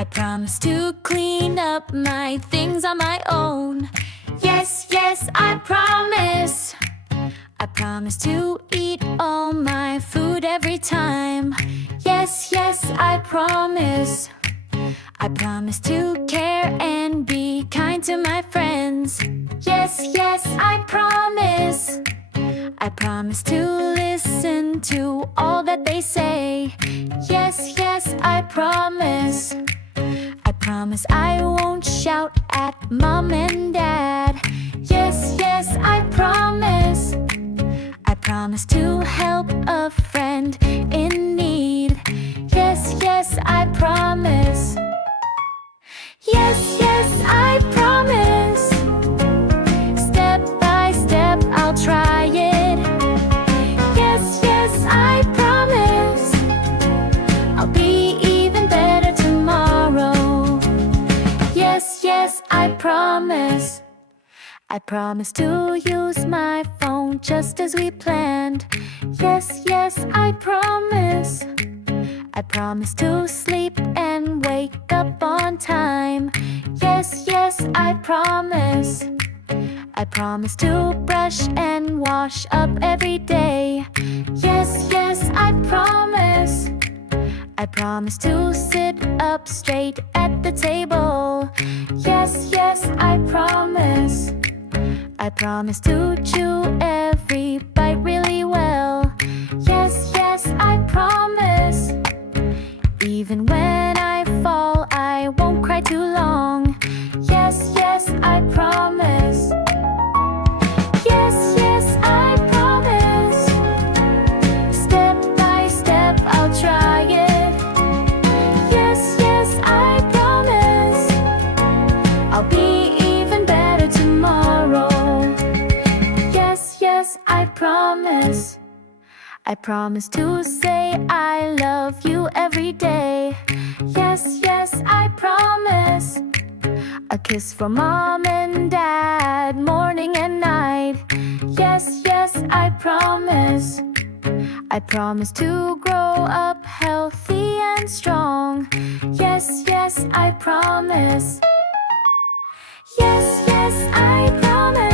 I promise to clean up my things on my own. Yes, yes, I promise. I promise to eat all my food every time. Yes, yes, I promise. I promise to care and be kind to my friends. Yes, yes, I promise. I promise to listen to all that they say. Yes, yes, I promise. I promise I won't shout at Mom and Dad. Yes, yes, I promise. I promise to help a friend in need. Yes, yes, I promise. Yes, yes, I promise. Step by step, I'll try it. Yes, yes, I promise. I'll be even better tomorrow. Yes, yes, I promise. I promise to use my phone just as we planned. Yes, yes, I promise. I promise to sleep and wake up on time. Yes, yes, I promise. I promise to brush and wash up every day. Yes, yes, I promise. I promise to sit up straight at the table. Yes, yes, I promise. I promise to chew every bite really well. Yes, yes, I promise. Even when I fall, I won't cry too long. Yes, yes, I promise. Yes, yes, I promise. Step by step, I'll try it. Yes, yes, I promise. I'll be even better tomorrow. Yes, yes, I promise. I promise to say I love you every day. Yes, yes, I promise. A kiss from Mom and Dad, morning and night. Yes, yes, I promise. I promise to grow up healthy and strong. Yes, yes, I promise. Yes, yes, I promise.